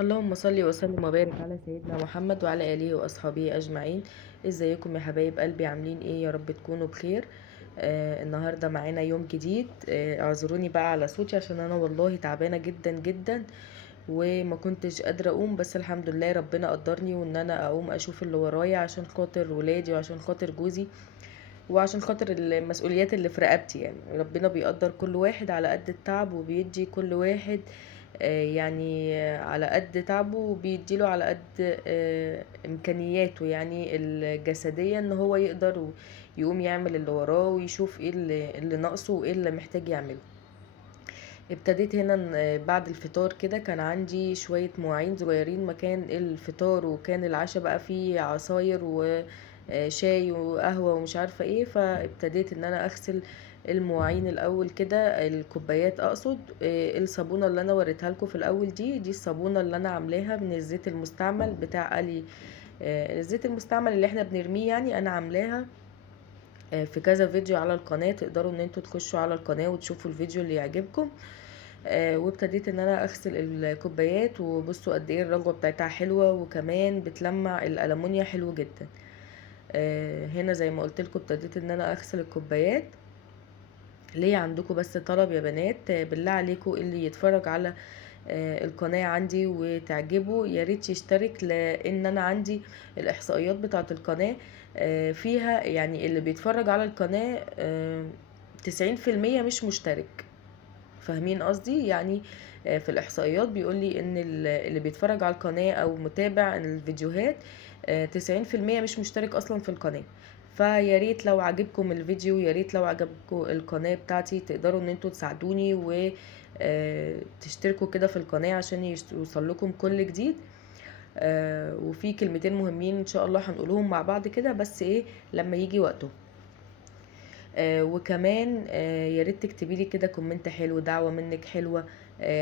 اللهم صل وسلم وبارك على سيدنا محمد وعلى آله وأصحابه أجمعين. ازيكم يا حبايب قلبي؟ عاملين ايه؟ يا رب تكونوا بخير. النهاردة معانا يوم جديد. اعذروني بقى على صوتي عشان انا والله تعبانة جدا جدا، وما كنتش قادرة اقوم، بس الحمد لله ربنا قدرني وان انا اقوم اشوف اللي ورايا عشان خاطر ولادي وعشان خاطر جوزي وعشان خاطر المسؤوليات اللي في رقبتي. يعني ربنا بيقدر كل واحد على قد التعب وبيدي كل واحد على قد تعبه وبيديله على قد امكانياته، يعني الجسدية، ان هو يقدر يقوم يعمل اللي وراه ويشوف ايه اللي ناقصه وايه اللي محتاج يعمله. ابتديت هنا بعد الفطار كده كان عندي شوية مواعين صغيرين مكان الفطار، وكان العشاء بقى فيه عصاير وشاي وقهوة ومش عارفة ايه. فابتديت ان انا اغسل المواعين الاول كده، الكوبايات اقصد. الصابونة اللي انا وريتها لكم في الاول دي الصابونة اللي انا عاملاها من الزيت المستعمل بتاع الي. الزيت المستعمل اللي احنا بنرميه، يعني انا عاملاها في كذا فيديو على القناة، تقدروا ان انتوا تخشوا على القناة وتشوفوا الفيديو اللي يعجبكم. وابتديت ان انا اغسل الكوبايات، وبصوا قد ايه الرغوه بتاعتها حلوه، وكمان بتلمع الالمونيا حلو جدا. هنا زي ما قلت لكم ابتديت ان انا اغسل الكوبايات. ليه عندكم بس طلب يا بنات، بالله عليكم اللي يتفرج على القناة عندي وتعجبه يا ريت يشترك، لان انا عندي الاحصائيات بتاعت القناة فيها، يعني اللي بيتفرج على القناة 90% مش مشترك. فاهمين قصدي؟ يعني في الاحصائيات بيقول لي ان اللي بيتفرج على القناة او متابع الفيديوهات 90% مش مشترك اصلا في القناة. فيا ريت لو عجبكم الفيديو، يا ريت لو عجبكم القناة بتاعتي، تقدروا ان انتوا تساعدوني و تشتركوا كده في القناة عشان يوصل لكم كل جديد. وفي كلمتين مهمين ان شاء الله هنقولهم مع بعض كده، بس ايه لما يجي وقته. وكمان يا ريت تكتبي لي كده كومنت حلو، دعوة منك حلوة.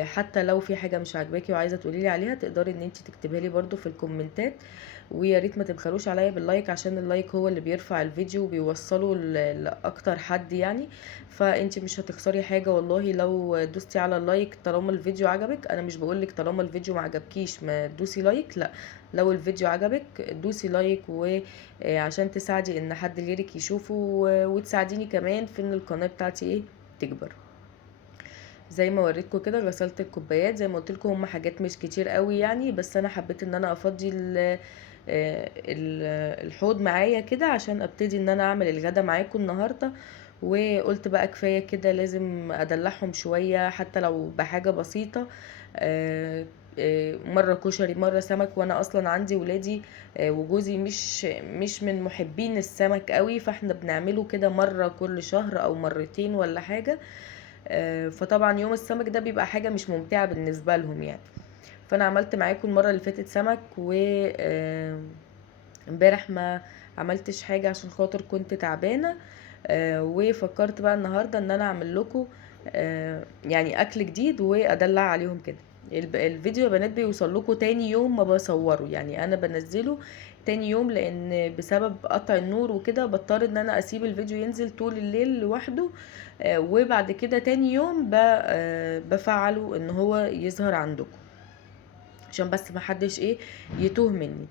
حتى لو في حاجة مش عاجباكي وعايزة تقولي لي عليها، تقدري ان انت تكتبها لي برضو في الكومنتات. ويا ريت ما تبخلوش عليا باللايك، عشان اللايك هو اللي بيرفع الفيديو وبيوصله لاكتر حد يعني. فانت مش هتخسري حاجة والله لو دوستي على اللايك طالما الفيديو عجبك. انا مش بقولك طالما الفيديو ما عجبكيش ما دوسي لايك، لا، لو الفيديو عجبك دوسي لايك، وعشان تساعدي ان حد غيرك يشوفه وتساعديني كمان في ان القناة بتاعتي ايه تكبر. زي ما وريتكم كده غسلت الكوبايات، زي ما قلت لكم هم حاجات مش كتير قوي يعني، بس انا حبيت ان انا افضي الحوض معايا كده عشان ابتدي ان انا اعمل الغدا معاكم النهارده. وقلت بقى كفايه كده، لازم ادلعهم شويه حتى لو بحاجه بسيطه. آه، مره كشري مره سمك، وانا اصلا عندي ولادي وجوزي مش من محبين السمك قوي، فاحنا بنعمله كده مره كل شهر او مرتين ولا حاجه. فطبعا يوم السمك ده بيبقى حاجة مش ممتعة بالنسبة لهم يعني. فانا عملت معاكم المرة اللي فاتت سمك، و امبارح ما عملتش حاجة عشان خاطر كنت تعبانة. وفكرت بقى النهاردة ان انا اعمل لكم يعني اكل جديد وادلع عليهم كده. الفيديو يا بنات بيوصل لكم تاني يوم ما بصوره، يعني انا بنزله تاني يوم، لان بسبب قطع النور وكده بضطر ان انا اسيب الفيديو ينزل طول الليل لوحده. وبعد كده تاني يوم بفعله ان هو يظهر عندكم، عشان بس ما حدش ايه يتوه مني.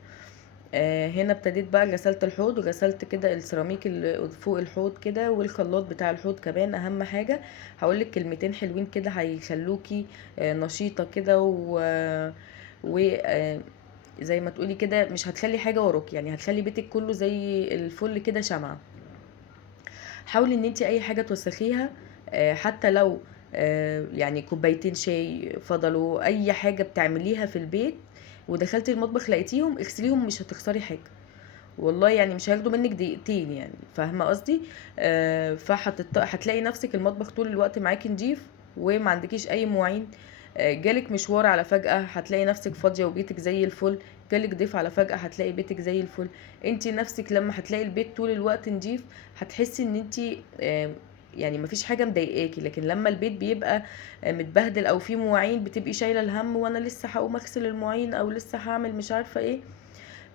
هنا ابتديت بقى غسلت الحوض وغسلت كده السيراميك اللي فوق الحوض كده، والخلاط بتاع الحوض كمان اهم حاجة. هقولك كلمتين حلوين كده هيخلوكي نشيطة كده و زي ما تقولي كده مش هتخلي حاجة وراك، يعني هتخلي بيتك كله زي الفل كده شمعة. حاولي ان انت اي حاجة توسخيها، حتى لو يعني كوبايتين شاي فضلوا، اي حاجة بتعمليها في البيت ودخلتي المطبخ لقيتيهم، اغسليهم، مش هتخسري حاجة والله، يعني مش هياخدوا منك دقيقتين يعني، فاهمه قصدي؟ هتلاقي نفسك المطبخ طول الوقت معاكي نضيف، وما عندكيش اي مواعين. جالك مشوار على فجأة هتلاقي نفسك فاضية وبيتك زي الفل. جالك ضيف على فجأة هتلاقي بيتك زي الفل. انتي نفسك لما هتلاقي البيت طول الوقت نضيف هتحسي ان انتي يعني مفيش حاجة مضايقاكي. لكن لما البيت بيبقى متبهدل او فيه مواعين، بتبقي شايلة الهم، وانا لسه هقوم اغسل المواعين او لسه هعمل مش عارفة ايه.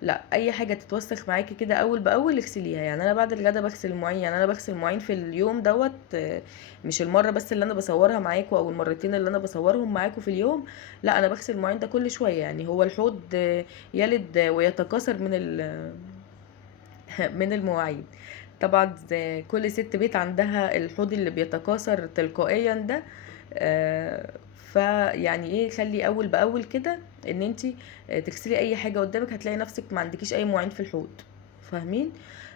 لا، اي حاجه تتوسخ معاكي كده اول باول اغسليها. يعني انا بعد الغدا بغسل المواعين، يعني انا بغسل المواعين في اليوم دوت مش المره بس اللي انا بصورها معاكوا او المرتين اللي انا بصورهم معاكوا في اليوم. لا، انا بغسل المواعين ده كل شويه. يعني هو الحوض يلد ويتكاثر من من المواعين. طبعا كل ست بيت عندها الحوض اللي بيتكاثر تلقائيا ده. آه، فيعني ايه، خلي اول باول كده ان انتي تغسلي اي حاجه قدامك، هتلاقي نفسك ما عندكيش اي مواعين في الحوض. فاهمين؟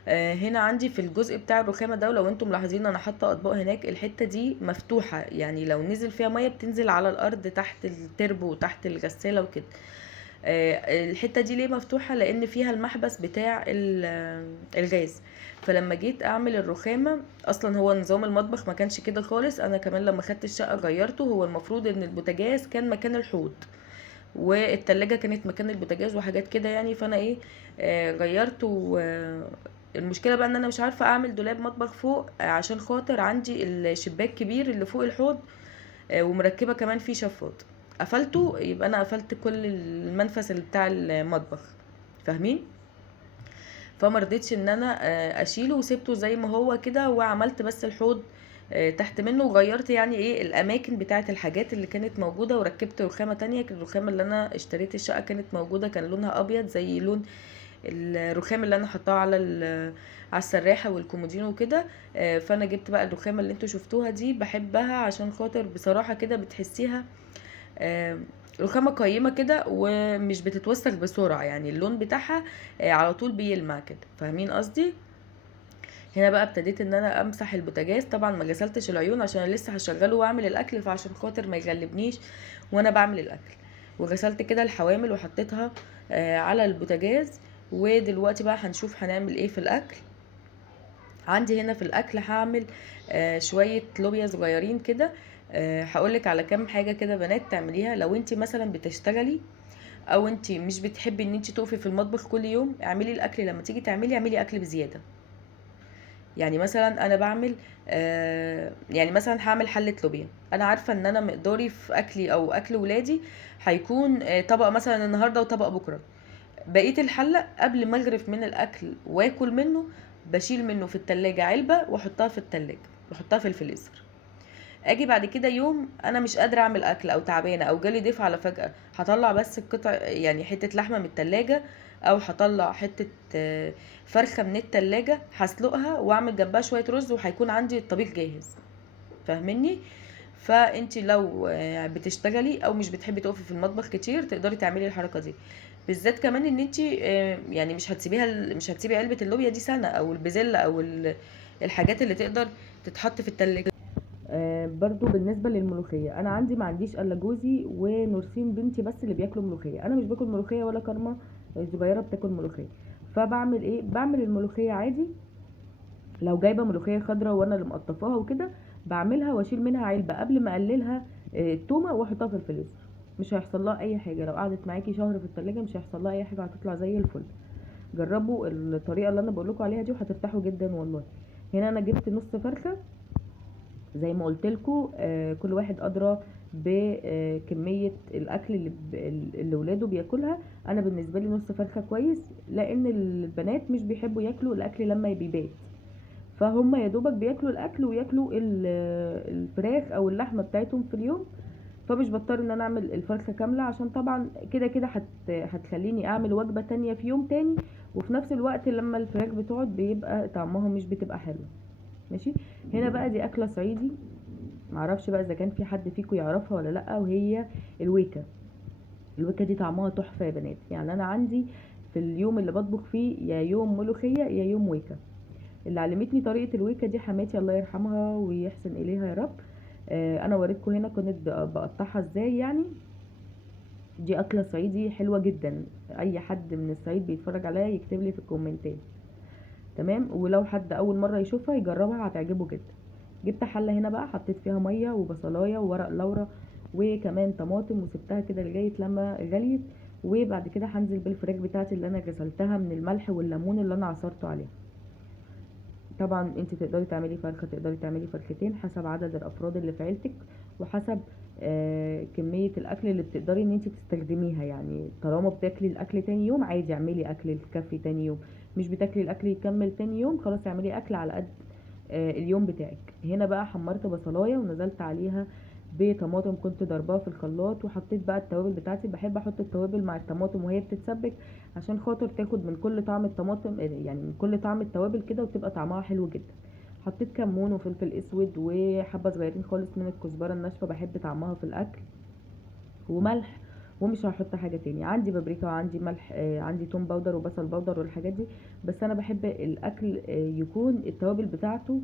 هنا عندي في الجزء بتاع الرخامه ده، لو انتم ملاحظين انا حاطه اطباق هناك، الحته دي مفتوحه، يعني لو نزل فيها ميه بتنزل على الارض تحت التربو وتحت الغساله وكده. الحته دي ليه مفتوحه؟ لان فيها المحبس بتاع الغاز. فلما جيت اعمل الرخامه، اصلا هو نظام المطبخ ما كانش كده خالص. انا كمان لما خدت الشقه غيرته. هو المفروض ان البوتاجاز كان مكان الحوض، والتلاجة كانت مكان البوتاجاز وحاجات كده يعني. فانا ايه، غيرته. المشكله بقى ان انا مش عارفه اعمل دولاب مطبخ فوق، عشان خاطر عندي الشباك كبير اللي فوق الحوض، ومركبه كمان فيه شفاط. قفلته، يبقى انا قفلت كل المنفذ اللي بتاع المطبخ. فاهمين؟ فما رضيتش ان انا اشيله، وسبته زي ما هو كده، وعملت بس الحوض تحت منه، وغيرت يعني ايه الاماكن بتاعه الحاجات اللي كانت موجوده، وركبت رخامه تانية. الرخامه اللي انا اشتريت الشقه كانت موجوده، كان لونها ابيض زي لون الرخام اللي انا حطاه على على السراحه والكومودينو وكده. فانا جبت بقى الرخامه اللي انتوا شفتوها دي، بحبها عشان خاطر بصراحه كده بتحسيها آه، رخامة قيمة كده، ومش بتتوسخ بسرعة. يعني اللون بتاعها على طول بيلمع كده. فاهمين قصدي؟ هنا بقى ابتديت ان انا امسح البوتاجاز. طبعا ما غسلتش العيون عشان أنا لسه هشغله واعمل الاكل، فعشان خاطر ما يغلبنيش وانا بعمل الاكل. وغسلت كده الحوامل وحطيتها على البوتاجاز. ودلوقتي بقى هنشوف هنعمل ايه في الاكل. عندي هنا في الاكل هعمل شويه لوبيا صغيرين كده. هقولك على كام حاجه كده بنات تعمليها لو انت مثلا بتشتغلي، او انت مش بتحبي ان انت تقفي في المطبخ كل يوم. اعملي الاكل لما تيجي تعملي، اعملي اكل بزياده. يعني مثلا انا بعمل يعني مثلا هعمل حله لوبيا. انا عارفه ان انا مقداري في اكلي او اكل ولادي هيكون طبق مثلا النهارده وطبق بكره. بقيه الحله قبل ما اغرف من الاكل واكل منه، بشيل منه في التلاجة علبه واحطها في التلاجة، واحطها في الفريزر. اجي بعد كده يوم انا مش قادره اعمل اكل او تعبانه او جالي ضيف على فجاه، هطلع بس القطع، يعني حته لحمه من التلاجة، او هطلع حته فرخه من التلاجة، هسلقها واعمل جنبها شويه رز، وهيكون عندي الطبيخ جاهز. فاهمني؟ فانت لو بتشتغلي او مش بتحبي تقفي في المطبخ كتير، تقدري تعملي الحركه دي. بالذات كمان ان انت يعني مش هتسيبي علبه اللوبيا دي سنه، او البزله، او الحاجات اللي تقدر تتحط في التلاجة. برضو بالنسبة للملوخية، أنا عندي ما عنديش إلا جوزي ونورسين بنتي بس اللي بياكلوا ملوخية. أنا مش باكل ملوخية، ولا كرمة صغيرة بتاكل ملوخية. فبعمل إيه؟ بعمل الملوخية عادي. لو جايبة ملوخية خضراء وأنا اللي مقطفاها وكده، بعملها وأشيل منها علبة قبل ما أقللها التومة، وأحطها في الفريزر. مش هيحصل لها أي حاجة. لو قعدت معاكي شهر في التلاجة مش هيحصل لها أي حاجة، هتطلع زي الفل. جربوا الطريقة اللي أنا بقولكوا عليها دي وهترتاحوا جدا والله. هنا أنا جبت نص فرخة زي ما قلت لكم. كل واحد ادرى بكميه الاكل اللي ولاده بياكلها. انا بالنسبه لي نص فرخه كويس، لان البنات مش بيحبوا ياكلوا الاكل لما بيبات. فهم يا دوبك بياكلوا الاكل وياكلوا الفراخ او اللحمه بتاعتهم في اليوم. فمش بضطر ان انا اعمل الفرخه كامله، عشان طبعا كده كده هتخليني اعمل وجبه تانية في يوم تاني. وفي نفس الوقت لما الفراخ بتقعد بيبقى طعمها مش بتبقى حلو. ماشي. هنا بقى دي اكله صعيدي، معرفش بقى اذا كان في حد فيكم يعرفها ولا لا، وهي الويكا. الويكا دي طعمها تحفه يا بنات. يعني انا عندي في اليوم اللي بطبخ فيه يا يوم ملوخيه يا يوم ويكا. اللي علمتني طريقه الويكا دي حماتي، الله يرحمها ويحسن اليها يا رب. انا وريتكم هنا كنت بقطعها ازاي يعني. دي اكله صعيدي حلوه جدا. اي حد من الصعيد بيتفرج عليها يكتب لي في الكومنتات. تمام. ولو حد اول مره يشوفها يجربها هتعجبه جدا. جبت حله هنا بقى، حطيت فيها ميه وبصلايه وورق لورا وكمان طماطم، وسبتها كده لغايه لما غليت. وبعد كده هنزل بالفراخ بتاعتي اللي انا غسلتها من الملح والليمون اللي انا عصرته عليها. طبعا انت تقدري تعملي فرخه، تقدري تعملي فرختين حسب عدد الافراد اللي في عيلتك، وحسب كمية الاكل اللي بتقدري ان انت تستخدميها. يعني طالما بتاكلي الاكل تاني يوم عادي اعملي اكل يكفي تاني يوم، مش بتاكلي الاكل يكمل تاني يوم خلاص اعملي اكل على قد اليوم بتاعك. هنا بقى حمرت بصلايه ونزلت عليها بطماطم كنت ضرباها في الخلاط، وحطيت بقى التوابل بتاعتي. بحب احط التوابل مع الطماطم وهي بتتسبك عشان خاطر تاخد من كل طعم الطماطم، يعني من كل طعم التوابل كده، وتبقى طعمها حلو جدا. حطيت كمون وفلفل اسود وحبه صغيرين خالص من الكزبره الناشفه، بحب طعمها في الاكل، وملح. ومش هحط حاجه تاني. عندي بابريكا وعندي ملح، عندي توم باودر وبصل باودر والحاجات دي. بس انا بحب الاكل يكون التوابل بتاعته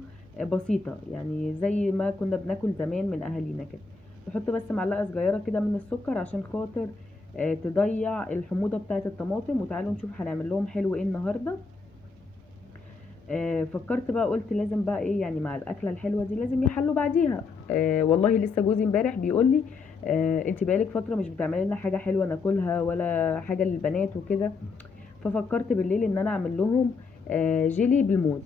بسيطه، يعني زي ما كنا بناكل زمان من اهالينا كده. بحط بس معلقه صغيره كده من السكر عشان خاطر تضيع الحموضه بتاعه الطماطم. وتعالوا نشوف هنعمل لهم حلو ايه النهارده. فكرت بقى قلت لازم بقى ايه، يعني مع الاكله الحلوه دي لازم يحلوا بعديها. والله لسه جوزي امبارح بيقول لي انت بقالك فتره مش بتعملي لنا حاجه حلوه ناكلها ولا حاجه للبنات وكده. ففكرت بالليل ان انا اعمل لهم جيلي بالموز.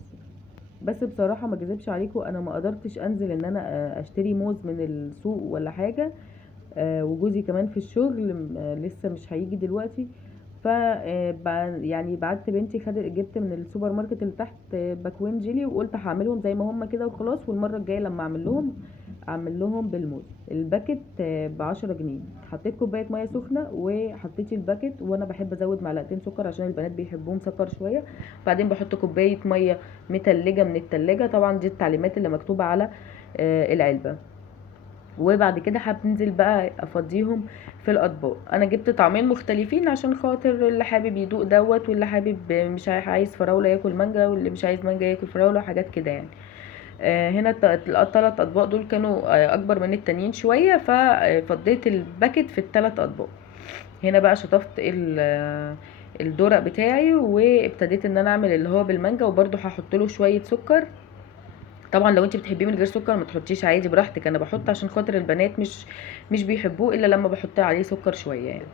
بس بصراحه ما اكذبش عليكم، انا ما قدرتش انزل ان انا اشتري موز من السوق ولا حاجه. وجوزي كمان في الشغل، لسه مش هيجي دلوقتي. ف يعني بعت بنتي جبت من السوبر ماركت اللي تحت باكوين جيلي، وقلت هعملهم زي ما هم كده وخلاص. والمره الجايه لما اعمل لهم بالموز. الباكت ب10 جنيه. حطيت كوبايه ميه سخنه وحطيت الباكت، وانا بحب ازود معلقتين سكر عشان البنات بيحبوهم مسكر شويه. بعدين بحط كوبايه ميه متلجه من التلاجة، طبعا دي التعليمات اللي مكتوبه على العلبه. وبعد كده هبنزل بقى افضيهم في الاطباق. انا جبت طعمين مختلفين عشان خاطر اللي حابب يدوق دوت، واللي حابب مش عايز فراوله ياكل مانجا، واللي مش عايز مانجا ياكل فراوله، وحاجات كده يعني. هنا الثلاث اطباق دول كانوا اكبر من التانيين شويه، ففضيت الباكت في الثلاث اطباق. هنا بقى شطفت الدرق بتاعي، وابتديت ان انا اعمل اللي هو بالمانجا، وبرده هحط له شويه سكر. طبعا لو انت بتحبيه من غير سكر ما تحطيش، عادي براحتك. انا بحط عشان خاطر البنات مش بيحبوه الا لما بحط عليه سكر شويه يعني،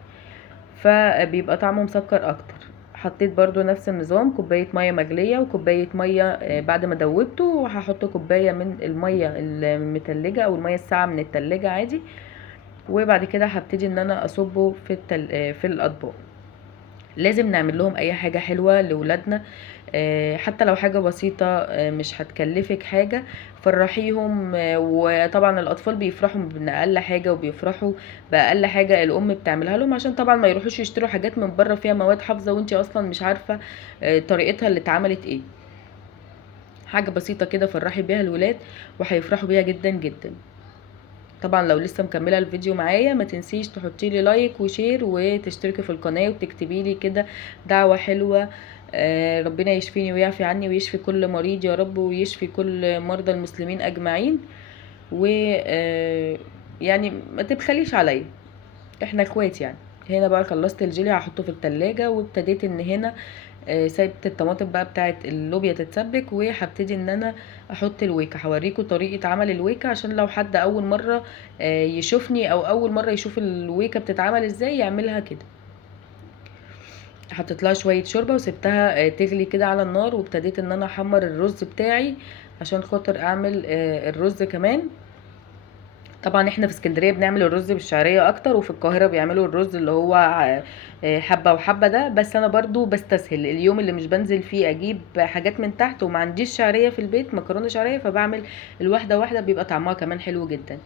فبيبقى طعمه مسكر اكتر. حطيت برضو نفس النظام، كوبايه ميه مغليه وكوبايه ميه بعد ما دوبته، وهحط كوبايه من الميه المتلجه او الميه الساقعه من التلاجة عادي. وبعد كده هبتدي ان انا اصبه في الاطباق. لازم نعمل لهم اي حاجة حلوة لولادنا، حتى لو حاجة بسيطة، مش هتكلفك حاجة. فرحيهم. وطبعا الاطفال بيفرحوا من اقل حاجة، وبيفرحوا باقل حاجة الام بتعملها لهم، عشان طبعا ما يروحوش يشتروا حاجات من بره فيها مواد حافظة وانتي اصلا مش عارفة طريقتها اللي اتعملت ايه. حاجة بسيطة كده فرحي بيها الولاد وهيفرحوا بيها جدا جدا. طبعا لو لسه مكمله الفيديو معايا ما تنسيش تحطي لي لايك وشير وتشتركي في القناه وتكتبي لي كده دعوه حلوه. ربنا يشفيني ويعفي عني ويشفي كل مريض يا رب، ويشفي كل مرضى المسلمين اجمعين. و يعني ما تبخليش عليا، احنا اخوات يعني. هنا بقى خلصت الجيلي هحطه في التلاجة، وابتديت ان هنا سايبت الطماطم بقى بتاعت اللوبيا تتسبك، وهبتدي ان انا احط الويكا. هوريكم طريقه عمل الويكا عشان لو حد اول مره يشوفني او اول مره يشوف الويكا بتتعمل ازاي يعملها كده. حطيت لها شويه شوربه وسبتها تغلي كده على النار، وابتديت ان انا احمر الرز بتاعي عشان خاطر اعمل الرز كمان. طبعا احنا في اسكندريه بنعمل الرز بالشعريه اكتر، وفي القاهره بيعملوا الرز اللي هو حبه وحبه ده. بس انا برضو بستسهل اليوم اللي مش بنزل فيه اجيب حاجات من تحت وما عنديش شعريه في البيت، مكرونه شعريه، فبعمل الواحده واحده بيبقى طعمها كمان حلو جدا.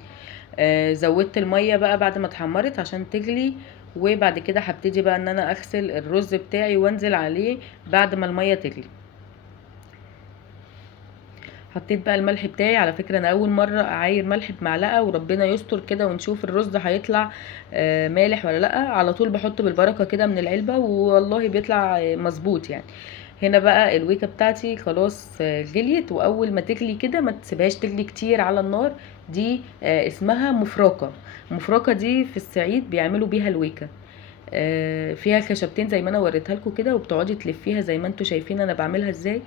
زودت الميه بقى بعد ما اتحمرت عشان تغلي. وبعد كده هبتدي بقى ان انا اغسل الرز بتاعي وانزل عليه بعد ما الميه تغلي. حطيت بقى الملح بتاعي. على فكرة انا اول مرة اعاير ملح بمعلقة، وربنا يستر كده ونشوف الرز هيطلع مالح ولا لا. على طول بحط بالبركة كده من العلبة، والله بيطلع مظبوط يعني. هنا بقى الويكة بتاعتي خلاص غليت. واول ما تغلي كده ما تسيبهاش تغلي كتير على النار، دي اسمها مفرقة. مفرقة دي في الصعيد بيعملوا بيها الويكة. فيها خشبتين زي ما انا وريتها لكم كده، وبتقعدي تلفيها زي ما انتوا شايفين انا بعملها ازاي.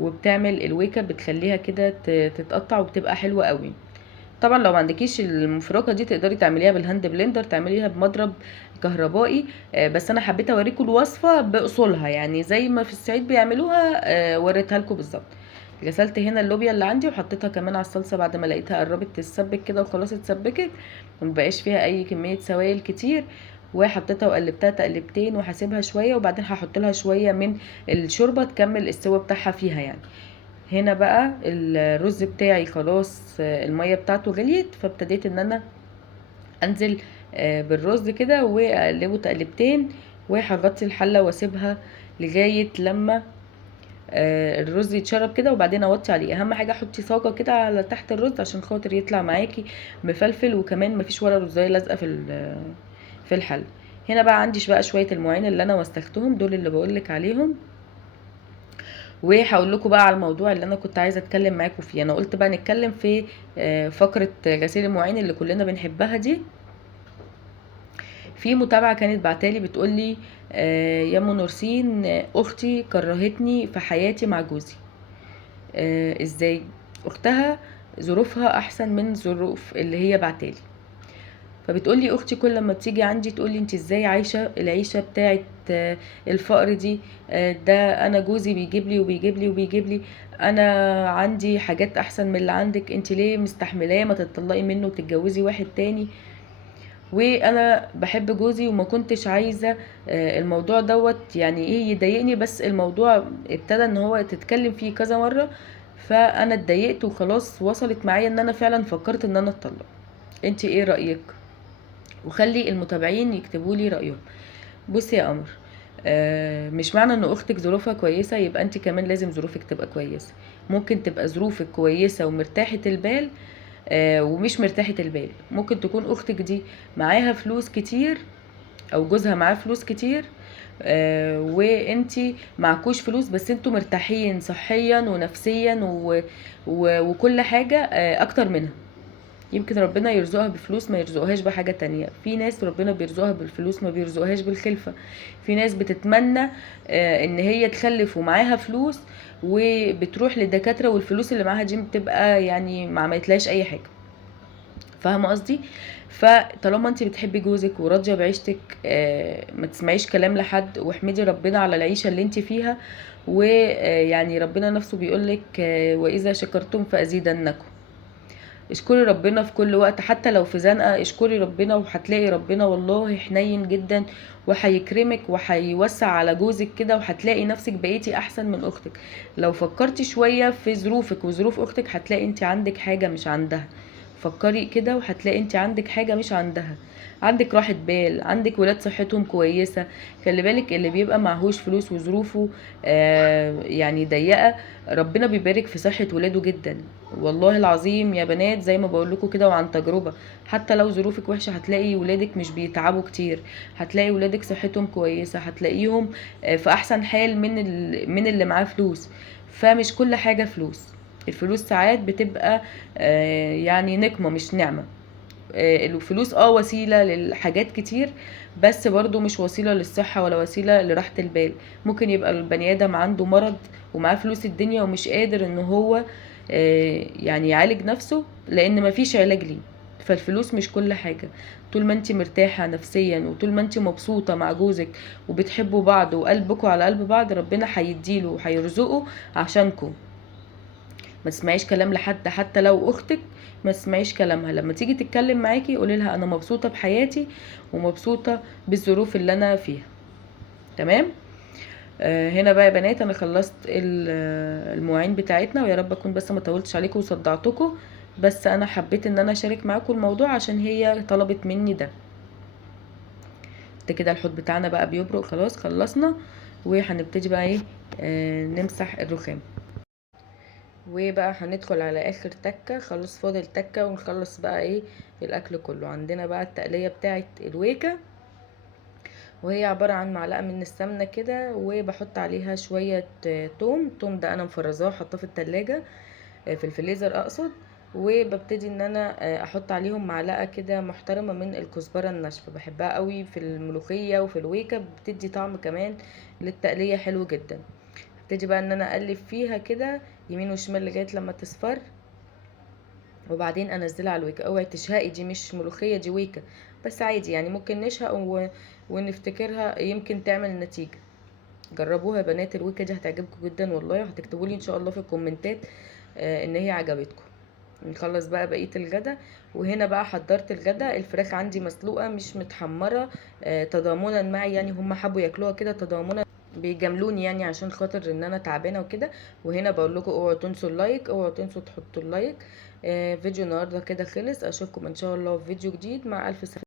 وبتعمل الويكة بتخليها كده تتقطع وبتبقى حلوة قوي. طبعا لو ما عندكيش المفرقه دي تقدري تعمليها بالهاند بلندر، تعمليها بمضرب كهربائي. بس انا حبيت اوريكم الوصفه باصولها، يعني زي ما في الصعيد بيعملوها وريتها لكم بالظبط. غسلت هنا اللوبيا اللي عندي وحطيتها كمان على الصلصه بعد ما لقيتها قربت تتسبك كده وخلاص اتسبكت ومبقاش فيها اي كميه سوائل كتير، وحطيتها وقلبتها تقلبتين وهسيبها شويه وبعدين هحط لها شويه من الشوربه تكمل السوا بتاعها فيها يعني. هنا بقى الرز بتاعي خلاص الميه بتاعته غليت، فابتديت ان انا انزل بالرز كده واقلبه تقلبتين، وهغطي الحله واسيبها لغايه لما الرز يتشرب كده وبعدين اوطي عليه. اهم حاجه حطي صاجه كده على تحت الرز عشان خاطر يطلع معاكي مفلفل، وكمان مفيش ولا رزايه لازقه في الحل. هنا بقى عندي بقى شويه المواعين اللي انا وسختهم دول اللي بقولك عليهم، وهقول لكم بقى على الموضوع اللي انا كنت عايزه اتكلم معاكم فيه. انا قلت بقى نتكلم في فقره غسيل المواعين اللي كلنا بنحبها دي. في متابعه كانت بعتالي بتقولي يا ام نورسين، اختي كرهتني في حياتي مع جوزي. ازاي؟ اختها ظروفها احسن من ظروف اللي هي بعتالي، فبتقولي اختي كل لما بتيجي عندي تقولي انت ازاي عايشه العيشه بتاعت الفقر دي؟ ده انا جوزي بيجيب لي وبيجيب لي وبيجيب لي، انا عندي حاجات احسن من اللي عندك، انت ليه مستحملاه؟ ما تتطلقي منه وتتجوزي واحد تاني. وانا بحب جوزي وما كنتش عايزه الموضوع دوت يعني ايه يضايقني، بس الموضوع ابتدى ان هو تتكلم فيه كذا مره، فانا اتضايقت وخلاص وصلت معايا ان انا فعلا فكرت ان انا اتطلق. انت ايه رايك؟ وخلي المتابعين يكتبوا لي رايهم. بصي يا قمر، مش معنى ان اختك ظروفها كويسه يبقى انت كمان لازم ظروفك تبقى كويسه. ممكن تبقى ظروفك كويسه ومرتاحه البال ومش مرتاحه البال. ممكن تكون اختك دي معاها فلوس كتير او جوزها معاه فلوس كتير وانتي معكوش فلوس، بس انتوا مرتاحين صحيا ونفسيا وكل حاجه اكتر منها. يمكن ربنا يرزقها بفلوس ما يرزقهاش بحاجة تانية. في ناس ربنا بيرزقها بالفلوس ما بيرزقهاش بالخلفة. في ناس بتتمنى ان هي تخلف ومعاها فلوس وبتروح للدكاترة والفلوس اللي معاها دي بتبقى يعني ما عملتلاش اي حاجة. فاهمة قصدي؟ فطالما انت بتحبي جوزك وراضية بعيشتك ما تسمعيش كلام لحد، واحمدي ربنا على العيشة اللي انت فيها. ويعني ربنا نفسه بيقولك واذا شكرتم فازيدنكم. اشكري ربنا في كل وقت، حتى لو في زنقة اشكري ربنا وهتلاقي ربنا والله حنين جدا وهيكرمك وهيوسع على جوزك كده، وهتلاقي نفسك بقيتي احسن من اختك. لو فكرتي شوية في ظروفك وظروف اختك هتلاقي انت عندك حاجة مش عندها. فكري كده وهتلاقي انت عندك حاجة مش عندها. عندك راحة بال، عندك ولاد صحتهم كويسة. خلي بالك اللي بيبقى معهوش فلوس وظروفه يعني ضيقة، ربنا بيبارك في صحة ولاده جدا. والله العظيم يا بنات زي ما بقول لكم كده وعن تجربة، حتى لو ظروفك وحشة هتلاقي ولادك مش بيتعبوا كتير، هتلاقي ولادك صحتهم كويسة، هتلاقيهم في احسن حال من اللي معاه فلوس. فمش كل حاجة فلوس. الفلوس ساعات بتبقى يعني نقمة مش نعمة. الفلوس وسيلة للحاجات كتير، بس برضو مش وسيلة للصحة ولا وسيلة لراحة البال. ممكن يبقى البني آدم عنده مرض ومعاه فلوس الدنيا ومش قادر ان هو يعني يعالج نفسه لان مفيش علاج ليه. فالفلوس مش كل حاجة. طول ما انت مرتاحة نفسيا وطول ما انت مبسوطة مع جوزك وبتحبوا بعض وقلبكوا على قلب بعض، ربنا هيديله وهيرزقه عشانكم. ما تسمعيش كلام لحد، حتى لو اختك ما تسمعيش كلامها. لما تيجي تتكلم معاكي قولي لها انا مبسوطه بحياتي ومبسوطه بالظروف اللي انا فيها. تمام. هنا بقى يا بنات انا خلصت المواعين بتاعتنا، ويا رب اكون بس ما طولتش عليكم وصدعتكم، بس انا حبيت ان انا اشارك معاكم الموضوع عشان هي طلبت مني ده. كده الحوض بتاعنا بقى بيبرق خلاص، خلصنا وهنبتدي بقى ايه نمسح الرخام. وبقى هندخل على اخر تكة، خلاص فاضل تكة ونخلص بقى ايه الاكل كله. عندنا بقى التقلية بتاعت الويكة، وهي عبارة عن معلقة من السمنة كده، وبحط عليها شوية توم ده انا مفرزاه حطاه في التلاجة في الفريزر اقصد. وببتدي ان انا احط عليهم معلقة كده محترمة من الكزبرة الناشفة، بحبها قوي في الملوخية وفي الويكة، بتدي طعم كمان للتقلية حلو جدا. ابتدي بقى ان انا اقلب فيها كده يمين وشمال لغايه لما تصفر، وبعدين انزلها على الويكه. اوعي تشهقي، دي مش ملوخيه دي ويكه، بس عادي يعني ممكن نشهق ونفتكرها يمكن تعمل نتيجه. جربوها يا بنات، الويكه دي هتعجبكم جدا والله، وهتكتبوا لي ان شاء الله في الكومنتات ان هي عجبتكم. نخلص بقى بقيه الغدا. وهنا بقى حضرت الغدا، الفراخ عندي مسلوقه مش متحمره، تضامنا معي يعني، هم حبوا ياكلوها كده تضامنا، بيجاملوني يعني عشان خاطر ان انا تعبانه وكده. وهنا بقول لكم اوعوا تنسوا اللايك، اوعوا تنسوا تحطوا اللايك. فيديو النهارده كده خلص، اشوفكم ان شاء الله في فيديو جديد، مع الف سلامه.